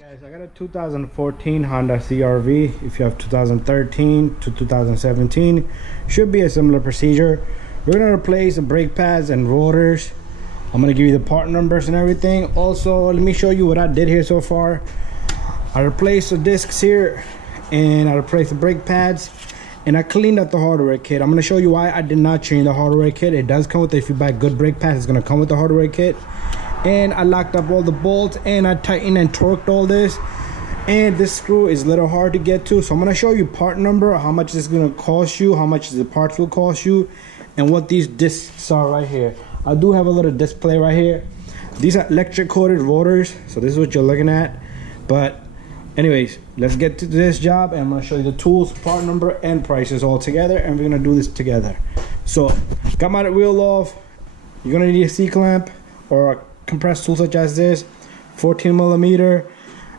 Guys, I got a 2014 Honda CRV. If you have 2013 to 2017, should be a similar procedure. We're gonna replace the brake pads and rotors. I'm gonna give you the part numbers and everything. Also, let me show you what I did here so far. I replaced the discs here, and I replaced the brake pads, and I cleaned up the hardware kit. I'm gonna show you why I did not change the hardware kit. It does come with it. If you buy good brake pads, it's gonna come with the hardware kit. And I locked up all the bolts, and I tightened and torqued all this. And this screw is a little hard to get to, so I'm going to show you part number, how much this is going to cost you, how much the parts will cost you, and what these discs are right here. I do have a little display right here. These are electric coated rotors, so this is what you're looking at. But anyways, let's get to this job, and I'm going to show you the tools, part number, and prices all together, and we're going to do this together. So got my wheel off. You're going to need a C-clamp or a compressed tool such as this, 14 millimeter,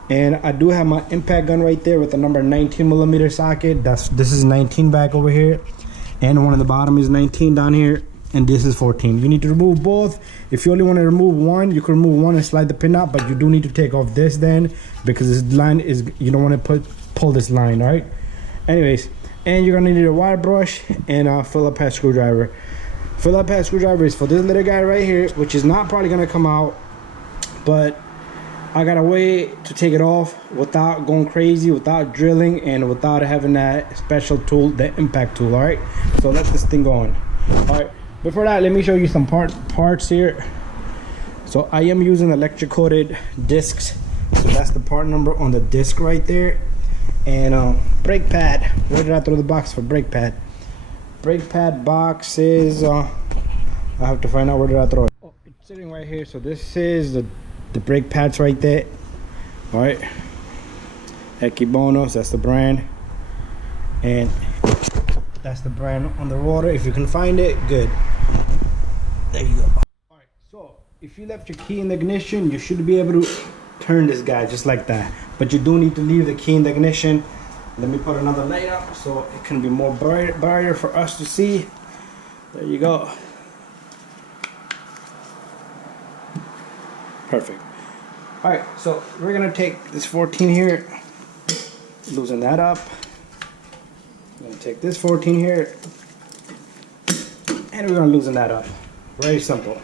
and I do have my impact gun right there with the number 19 millimeter socket. This is 19 back over here, and one at the bottom is 19 down here, and this is 14. You need to remove both. If you only want to remove one, you can remove one and slide the pin out, but you do need to take off this then, because this line is, you don't want to pull this line, all right? Anyways, and you're gonna need a wire brush and a Phillips head screwdriver. Phillips head screwdriver is for this little guy right here, which is not probably gonna come out, but I got a way to take it off without going crazy, without drilling, and without having that special tool, the impact tool. All right, so let this thing go on. All right, before that, let me show you some parts here. So I am using electric coated discs, so that's the part number on the disc right there. And brake pad, where did I throw the box for brake pad? Brake pad box is I have to find out where did I throw it. Oh, it's sitting right here. So this is the brake pads right there. All right, Equibonos, that's the brand, and that's the brand on the rotor. If you can find it, good. There you go. All right, so if you left your key in the ignition, you should be able to turn this guy just like that, but you do need to leave the key in the ignition. Let me put another light up so it can be more brighter for us to see. There you go. Perfect. All right, so we're gonna take this 14 here, loosen that up. I'm gonna take this 14 here, and we're gonna loosen that up. Very simple.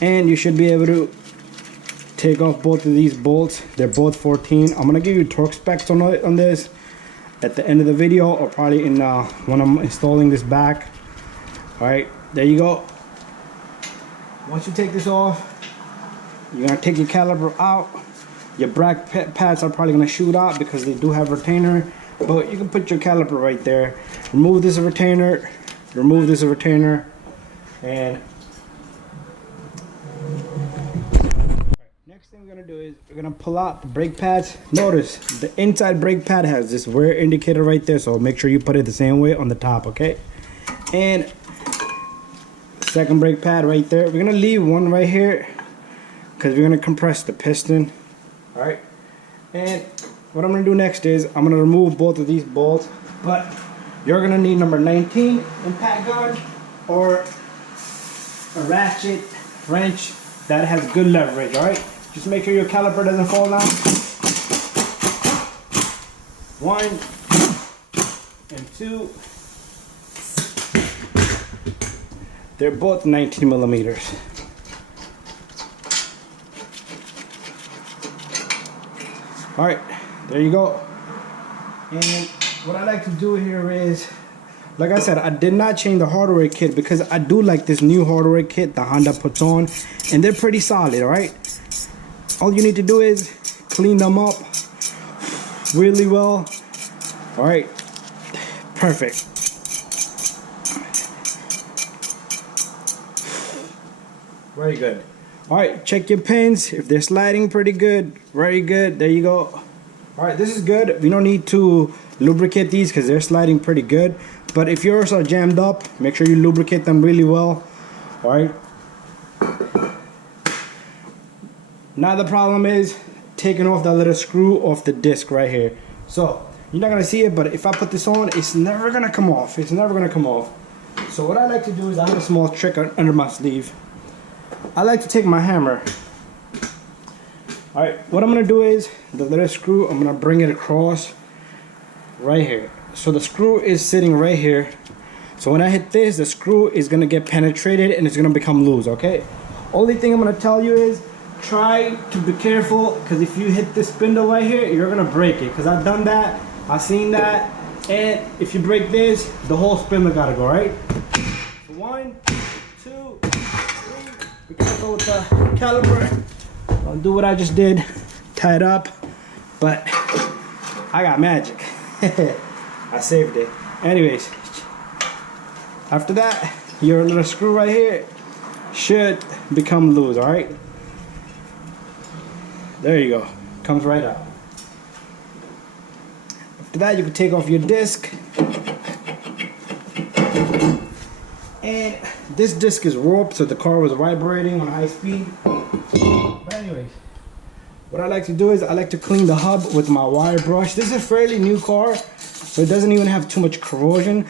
And you should be able to take off both of these bolts. They're both 14. I'm gonna give you torque specs on this at the end of the video, or probably in when I'm installing this back. All right, there you go. Once you take this off, you're gonna take your caliper out. Your brake pads are probably gonna shoot out because they do have retainer, but you can put your caliper right there. Remove this retainer, and next thing we're gonna do is we're gonna pull out the brake pads. Notice the inside brake pad has this wear indicator right there, so make sure you put it the same way on the top, okay? And second brake pad right there. We're gonna leave one right here because we're gonna compress the piston. All right, and what I'm gonna do next is I'm gonna remove both of these bolts, but you're gonna need number 19 impact gun or a ratchet wrench that has good leverage. All right, just make sure your caliper doesn't fall down. 1 and 2. They're both 19 millimeters. All right, there you go. And what I like to do here is, like I said, I did not change the hardware kit because I do like this new hardware kit the Honda puts on, and they're pretty solid. All right, all you need to do is clean them up really well. All right, perfect. Very good. All right, check your pins. If they're sliding pretty good, very good. There you go. All right, this is good. We don't need to lubricate these because they're sliding pretty good. But if yours are jammed up, make sure you lubricate them really well. All right. Now the problem is taking off that little screw off the disc right here. So you're not gonna see it, but if I put this on, it's never gonna come off. It's never gonna come off. So what I like to do is I have a small trick under my sleeve. I like to take my hammer Alright, what I'm gonna do is the little screw, I'm gonna bring it across right here. So the screw is sitting right here. So when I hit this, the screw is gonna get penetrated and it's gonna become loose, okay? Only thing I'm gonna tell you is try to be careful, because if you hit this spindle right here, you're gonna break it. Because I've done that, I've seen that, and if you break this, the whole spindle gotta go, right? So 1, 2, 3. Be careful with the caliper. Don't do what I just did, tie it up, but I got magic. I saved it. Anyways, after that, your little screw right here should become loose, alright? There you go. Comes right out. After that, you can take off your disc. And this disc is warped, so the car was vibrating on high speed. But anyways, what I like to do is I like to clean the hub with my wire brush. This is a fairly new car, so it doesn't even have too much corrosion.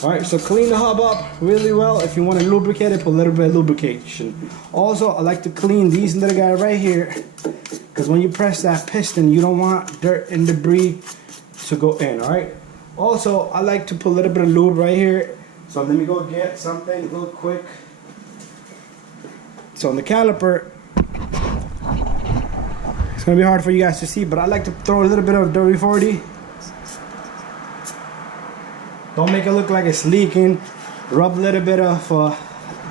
Alright, so clean the hub up really well. If you want to lubricate it, put a little bit of lubrication. Also, I like to clean these little guys right here, because when you press that piston, you don't want dirt and debris to go in, alright? Also, I like to put a little bit of lube right here. So let me go get something real quick. So on the caliper, it's going to be hard for you guys to see, but I like to throw a little bit of WD-40. Don't make it look like it's leaking. Rub a little bit of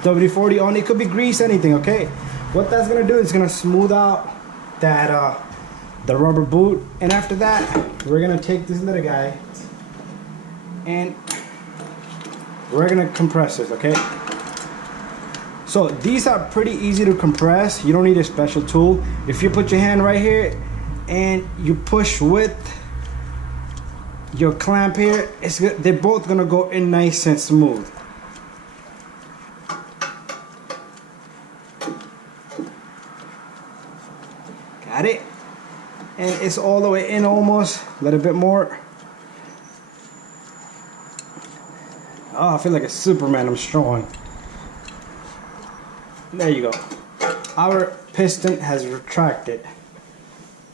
WD-40 on it. It could be grease, anything, okay? What that's gonna do is gonna smooth out that the rubber boot. And after that, we're gonna take this little guy and we're gonna compress this, okay? So these are pretty easy to compress. You don't need a special tool. If you put your hand right here and you push with your clamp here, it's good. They're both gonna go in nice and smooth. Got it? And it's all the way in almost. A little bit more. Oh, I feel like a Superman. I'm strong. There you go. Our piston has retracted.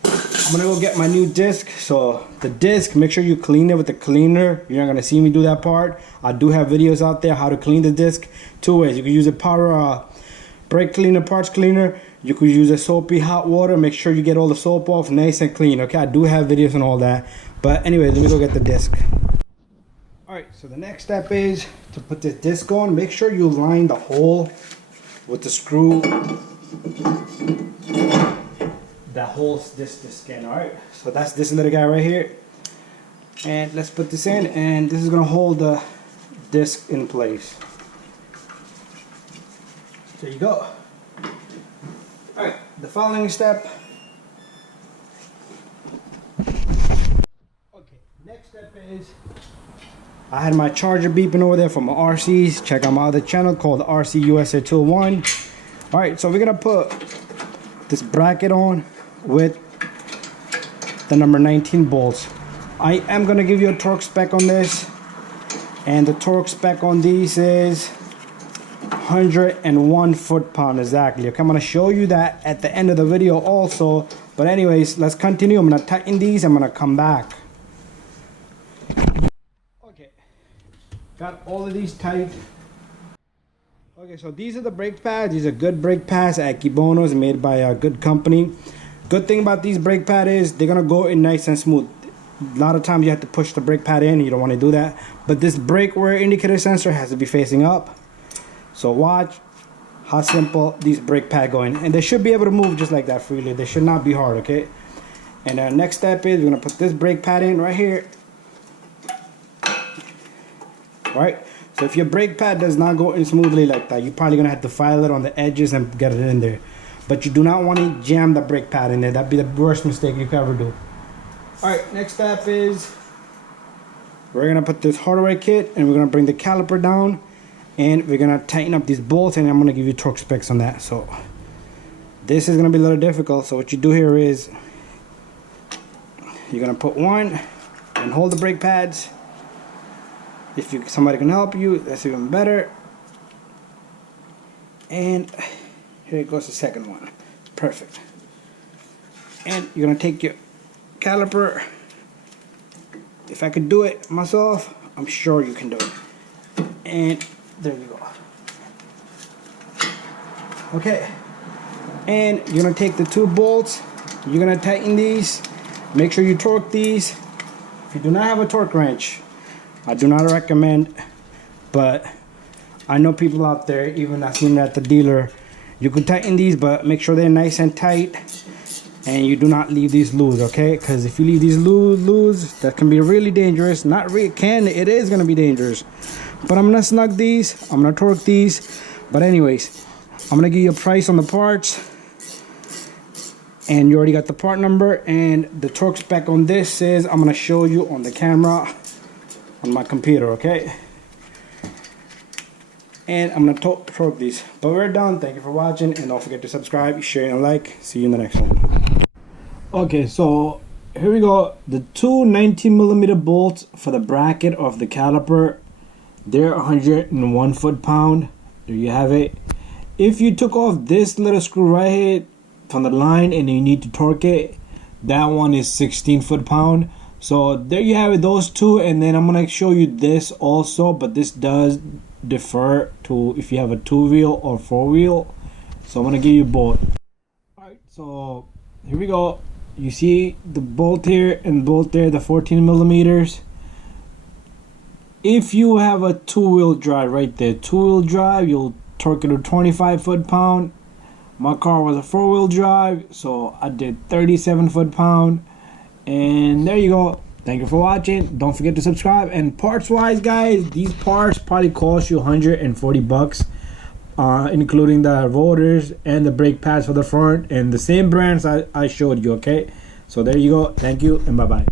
I'm gonna go get my new disc. So the disc, make sure you clean it with the cleaner. You're not gonna see me do that part. I do have videos out there how to clean the disc 2 ways. You can use a power brake cleaner, parts cleaner. You could use a soapy hot water. Make sure you get all the soap off nice and clean, okay? I do have videos and all that. But anyway, let me go get the disc. Alright, so the next step is to put this disc on. Make sure you line the hole with the screw that holds this disc in. Alright, so that's this little guy right here. And let's put this in, and this is going to hold the disc in place. There you go. Alright, the following step. Okay, next step is I had my charger beeping over there from my RCs. Check out my other channel called RC USA 201. Alright, so we're gonna put this bracket on with the number 19 bolts. I am gonna give you a torque spec on this, and the torque spec on these is 101 foot-pound exactly. Okay, I'm gonna show you that at the end of the video also. But anyways, let's continue. I'm gonna tighten these. I'm gonna come back. Okay, got all of these tight. Okay, so these are the brake pads. These are good brake pads at Kibono's, made by a good company. Good thing about these brake pads is they're gonna go in nice and smooth. A lot of times you have to push the brake pad in. You don't want to do that. But this brake wear indicator sensor has to be facing up. So watch how simple these brake pads go in, and they should be able to move just like that freely. They should not be hard, okay? And the next step is we're gonna put this brake pad in right here. Right? So if your brake pad does not go in smoothly like that, you're probably gonna have to file it on the edges and get it in there. But you do not want to jam the brake pad in there. That'd be the worst mistake you could ever do. Alright, next step is we're gonna put this hardware kit and we're gonna bring the caliper down. And we're gonna tighten up these bolts, and I'm gonna give you torque specs on that. So this is gonna be a little difficult. So what you do here is you're gonna put one and hold the brake pads. If somebody can help you, that's even better. And here goes the second one. Perfect. And you're gonna take your caliper. If I could do it myself, I'm sure you can do it. And there you go. Okay. And you're gonna take the 2 bolts. You're gonna tighten these. Make sure you torque these. If you do not have a torque wrench, I do not recommend, but I know people out there, even I've seen it at the dealer, you can tighten these, but make sure they're nice and tight, and you do not leave these loose, okay? Because if you leave these loose, that can be really dangerous. Not really, it is gonna be dangerous. But I'm gonna snug these, I'm gonna torque these. But anyways, I'm gonna give you a price on the parts, and you already got the part number, and the torque spec on this is, I'm gonna show you on the camera on my computer, okay? And I'm gonna torque these. But we're done. Thank you for watching, and don't forget to subscribe, share, and like. See you in the next one. Okay, so here we go. The 2 19mm bolts for the bracket of the caliper, they're 101 foot-pound. There you have it. If you took off this little screw right here from the line and you need to torque it, that one is 16 foot-pound. So there you have it, those 2. And then I'm gonna show you this also, but this does differ to if you have a 2-wheel or 4-wheel. So I'm gonna give you both. Alright, so here we go. You see the bolt here and bolt there, the 14mm. If you have a 2-wheel drive right there, 2-wheel drive, you'll torque it to 25 foot-pound. My car was a 4-wheel drive, so I did 37 foot-pound. And there you go. Thank you for watching. Don't forget to subscribe. And parts wise, guys, these parts probably cost you 140 bucks, including the rotors and the brake pads for the front, and the same brands I showed you. Okay, so there you go. Thank you, and bye bye.